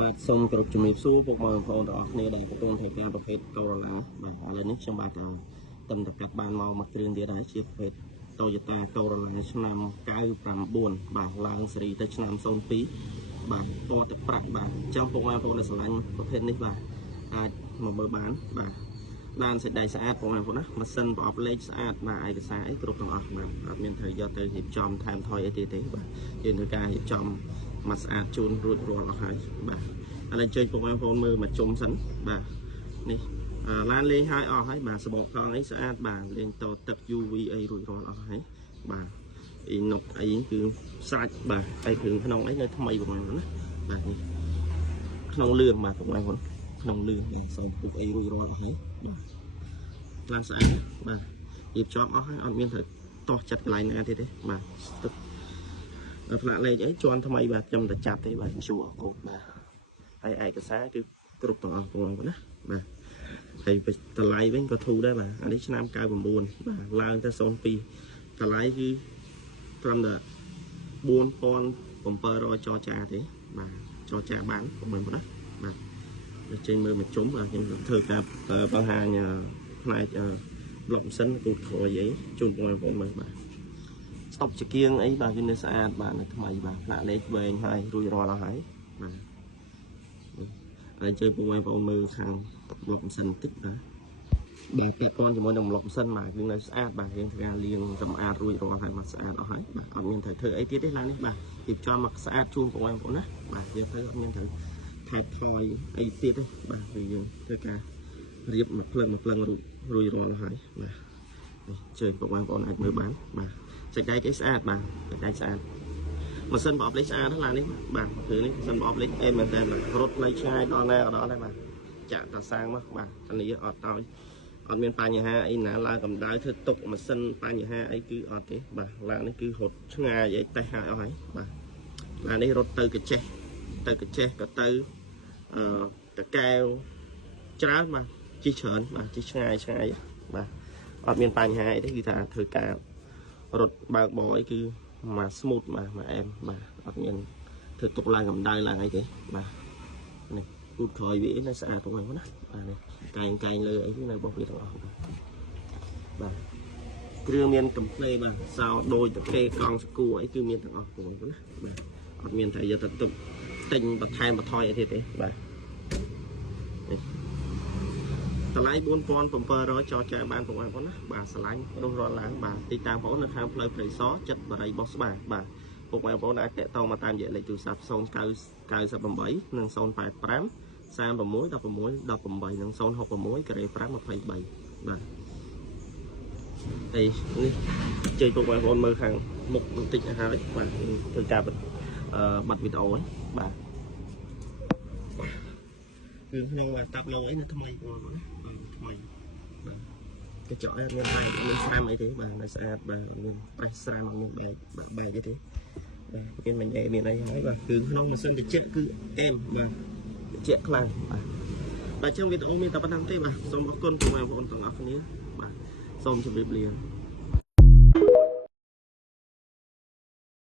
បាទសូមគោរពជំរាបសួរពុកម៉ែបងប្អូនទាំងអស់គ្នាដែលកំពុងធ្វើការប្រភេទកូរ៉ូឡាបាទឥឡូវនេះខ្ញុំបាទតំតកាត់បានមកគ្រឿងទៀតដែរជាប្រភេទ Toyota Corolla ឆ្នាំ99បាទឡើងស៊េរីទៅឆ្នាំ02បាទពណ៌ទឹកប្រាក់បាទអញ្ចឹងពុកម៉ែបងប្អូនដែលស្រឡាញ់ប្រភេទនេះបាទអាចមកមើលបានបាទឡានសេចក្តីស្អាតពុកម៉ែបងប្អូនណាម៉ាស៊ីនប្រអប់លេខស្អាតបាទឯកសារអីគ្រប់ទាំងអស់បាទអត់មានត្រូវយកទៅរៀបចំថែមថយអីទេបាទយើងធ្វើការរៀបចំមកស្អាតជូនរួចរាល់អស់ហើយបាទឥឡូវជើញពុកម៉ែបងប្អូនមើលមកជុំសិនបាទនេះឡានលេងហើយអស់ហើយបាទសបកកង់អីស្អាតបាទលេងតទឹក UV អីរួចរាល់អស់ហើយបាទអ៊ីណុកអីគឺសាច់បាទអីគ្រឿងក្នុងអីនៅថ្មីប្រហែលណាបាទនេះក្នុងលឿងបាទពុកម៉ែបងប្អូនក្នុងលឿងសូមពុកអីរួចរាល់អស់ហើយបាទឡានស្អាតបាទរៀបចំអស់ហើយអត់មានត្រូវតោះចិត្តកន្លែងណាទៀតទេបាទទឹកផ្លាកលេខអីជន់ថ្មីបាទខ្ញុំតែចាប់ទេបាទជួអកូនបាទហើយឯកសារគឺគ្រប់ទាំងអស់បងប្អូនណាបាទហើយតម្លៃវិញក៏ធូរដែរបាទអានេះឆ្នាំ99បាទឡើងទៅ02តម្លៃគឺត្រឹមតែ4700ចរចាទេបាទចរចាបានបងប្អូនណាបាទចេញមើលមកជុំបាទខ្ញុំធ្វើការបង្ហាញផ្នែកប្លុកម៉ាស៊ីនគូក្រោយអីជូនបងប្អូនមើលបាទស្តុបជាគៀងអីបាទវានៅស្អាតបាទនៅថ្មីបាទផ្លាកលេខវែងហើយរួចរាល់អស់ហើយបាទហើយជួយពុកម៉ែបងប្អូនមើលខាងប្លុកម៉ាស៊ីនបន្តិចបាទពាក់ព័ន្ធជាមួយនឹងប្លុកម៉ាស៊ីនបាទយើងនៅស្អាតបាទយើងធ្វើការលាងសម្អាតរួចរាល់ហើយមកស្អាតអស់ហើយបាទអត់មានត្រូវធ្វើអីទៀតទេឡាននេះបាទរៀបចំមកស្អាតជូនពុកម៉ែបងប្អូនណាបាទយើងទៅអត់មានត្រូវថែបថយអីទៀតទេបាទយើងធ្វើការរៀបមកភ្លឹងរួចរាល់ហើយបាទជួយពុកម៉ែបងប្អូនអាចមើលបានបាទសេចក្តីអីស្អាតបាទសេចក្តីស្អាតម៉ាស៊ីនប្រអប់លេខស្អាតណាស់នេះបាទគឺនេះម៉ាស៊ីនប្រអប់លេខអេមែនតើរត់ផ្លូវឆ្ងាយដល់ណាក៏ដល់ដែរបាទចាក់តាសាំងមកបាទអានេះអត់តោយអត់មានបញ្ហាអីណាឡើងកម្ដៅធ្វើទុកម៉ាស៊ីនបញ្ហាអីគឺអត់ទេបាទឡាននេះគឺរត់ឆ្ងាយអីតេះហើយអស់ហើយបាទឡាននេះរត់ទៅកាចេះក៏ទៅតកែវច្រើនបាទជិះច្រើនបាទជិះឆ្ងាយបាទអត់មានបញ្ហាអីទេគឺថាធ្វើការរត់បើកបរអីគឺមកស្មូតបាទមកអែមបាទអត់មានធ្វើទុកឡើងកម្ដៅឡើងអីទេបាទនេះគូតក្រោយវានៅស្អាតផងណាបាទនេះកែងលើអីនៅរបស់វាទាំងអស់បាទគ្រឿងមានកំភ្លេបាទសោដូចតែគេកង់សកួរអីគឺមានទាំងអស់ផងណាបាទអត់មានតែយកទៅទុកទិញបន្ថែមបន្ថយអីទេបាទតម្លៃ4700ចរចាបានបងប្អូនណាបាទឆ្លាញ់រស់រាល់ឡើងបាទទីតាំងបងប្អូននៅខាងផ្លូវព្រៃសរចិត្តបរិយបោះស្បាបាទពុកបងប្អូនអាចតាក់ទងមកតាមរយៈលេខទូរស័ព្ទ0998និង085 36 16 18និង066ការ៉េ5 23បាទហើយនេះជួយពុកបងប្អូនមើលខាងមុខបន្តិចហើយបាទធ្វើការបាត់វីដេអូហ្នឹងបាទគឺក្នុងតាប់ឡូអីនៅថ្មីបងប្អូនណាថ្មីបាទកញ្ចក់អីអត់មានបែកមានស្រាមអីទេបាទនៅស្អាតបាទអត់មានប្រេះស្រាមអត់មានបែកអីទេបាទមានមិញអីមានអីហើយបាទគឺក្នុងម៉ាស៊ីនត្រជាក់គឺអែមបាទត្រជាក់ខ្លាំងបាទចឹងវីដេអូមានតែប៉ុណ្្នឹងទេបាទសូមអរគុណបងប្អូនទាំងអស់គ្នាបាទសូមជម្រាបលា